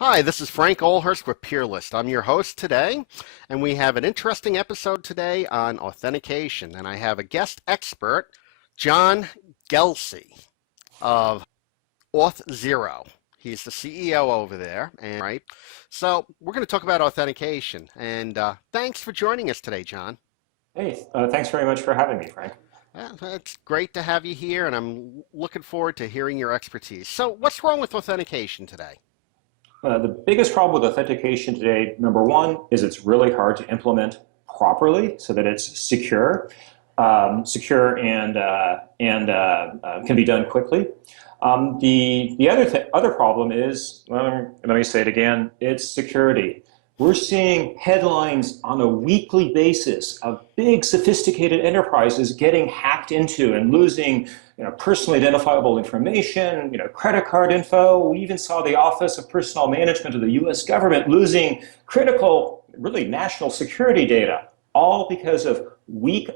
Hi, this is Frank Olhurst with Peerlyst. I'm your host today, and we have an interesting episode today on authentication. And I have a guest expert, Jon Gelsey of Auth0. He's the CEO over there, and right. So we're going to talk about authentication. And thanks for joining us today, Jon. Hey, thanks very much for having me, Frank. It's great to have you here, and I'm looking forward to hearing your expertise. So, what's wrong with authentication today? The biggest problem with authentication today, number one, is it's really hard to implement properly so that it's secure and can be done quickly. The other problem is, let me say it again, it's security. We're seeing headlines on a weekly basis of big sophisticated enterprises getting hacked into and losing personally identifiable information, credit card info. We even saw the Office of Personnel Management of the US government losing critical, really national security data, all because of weak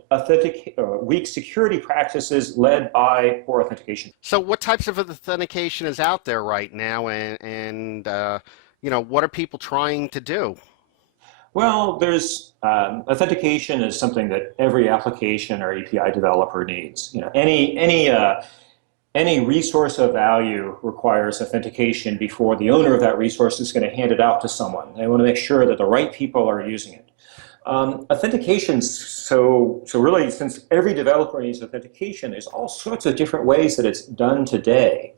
security practices led by poor authentication. So, what types of authentication is out there right now, and what are people trying to do? Well, there's authentication is something that every application or API developer needs. Any resource of value requires authentication before the owner of that resource is going to hand it out to someone. They want to make sure that the right people are using it. Authentication, so really, since every developer needs authentication, there's all sorts of different ways that it's done today.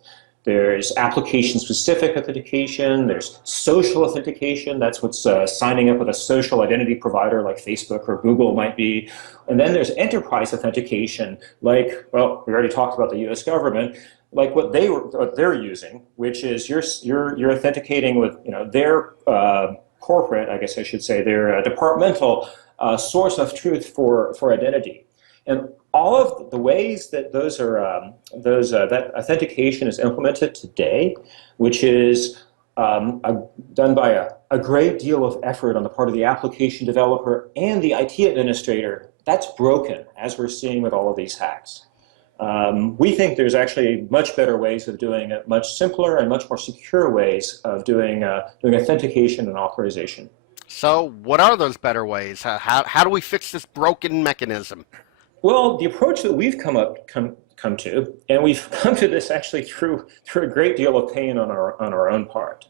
There's application-specific authentication. There's social authentication. That's what's signing up with a social identity provider like Facebook or Google might be. And then there's enterprise authentication, like, well, we already talked about the U.S. government, like what they're using, which is you're authenticating with their corporate, I guess I should say, their departmental source of truth for identity. And all of the ways that that authentication is implemented today, which is done by a great deal of effort on the part of the application developer and the IT administrator, that's broken, as we're seeing with all of these hacks. We think there's actually much better ways of doing it, much simpler and much more secure ways of doing authentication and authorization. So, what are those better ways? How do we fix this broken mechanism? Well, the approach that we've come to, and we've come to this actually through a great deal of pain on our own part.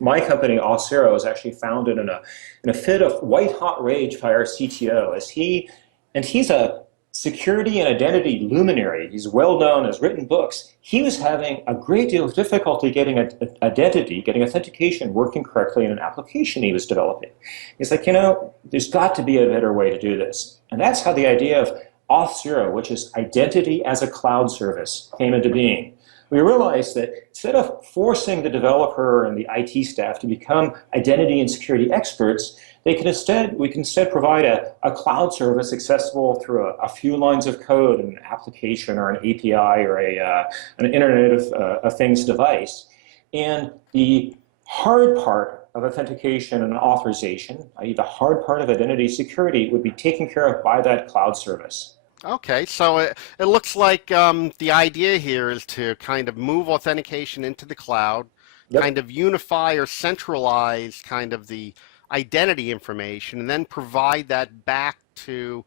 My company, Auth0, was actually founded in a fit of white hot rage by our CTO, he's a security and identity luminary. He's well known, has written books. He was having a great deal of difficulty getting getting authentication working correctly in an application he was developing. He's like, there's got to be a better way to do this. And that's how the idea of Auth0, which is identity as a cloud service, came into being. We realized that instead of forcing the developer and the IT staff to become identity and security experts, we can instead provide a cloud service accessible through a few lines of code in an application or an API or an Internet of Things device. And the hard part of authentication and authorization, i.e. the hard part of identity security, would be taken care of by that cloud service. Okay, so it looks like the idea here is to kind of move authentication into the cloud, kind Yep. of unify or centralize kind of the identity information, and then provide that back to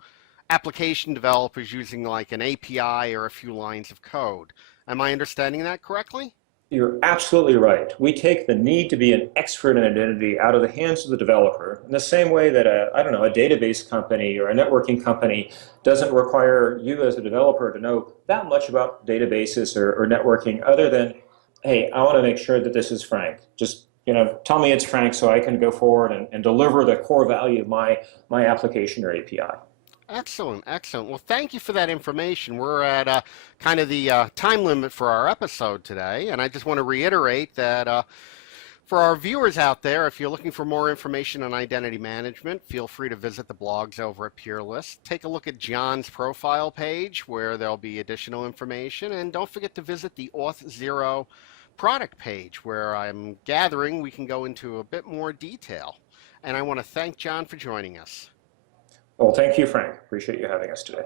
application developers using like an API or a few lines of code. Am I understanding that correctly? You're absolutely right. We take the need to be an expert in identity out of the hands of the developer in the same way that a database company or a networking company doesn't require you as a developer to know that much about databases or networking other than, hey, I want to make sure that this is Frank. Just, tell me it's Frank so I can go forward and deliver the core value of my application or API. Excellent, excellent. Well, thank you for that information. We're at kind of the time limit for our episode today, and I just want to reiterate that for our viewers out there, if you're looking for more information on identity management, feel free to visit the blogs over at Peerlyst. Take a look at Jon's profile page where there'll be additional information, and don't forget to visit the Auth0 product page where I'm gathering we can go into a bit more detail. And I want to thank Jon for joining us. Well, thank you, Frank. Appreciate you having us today.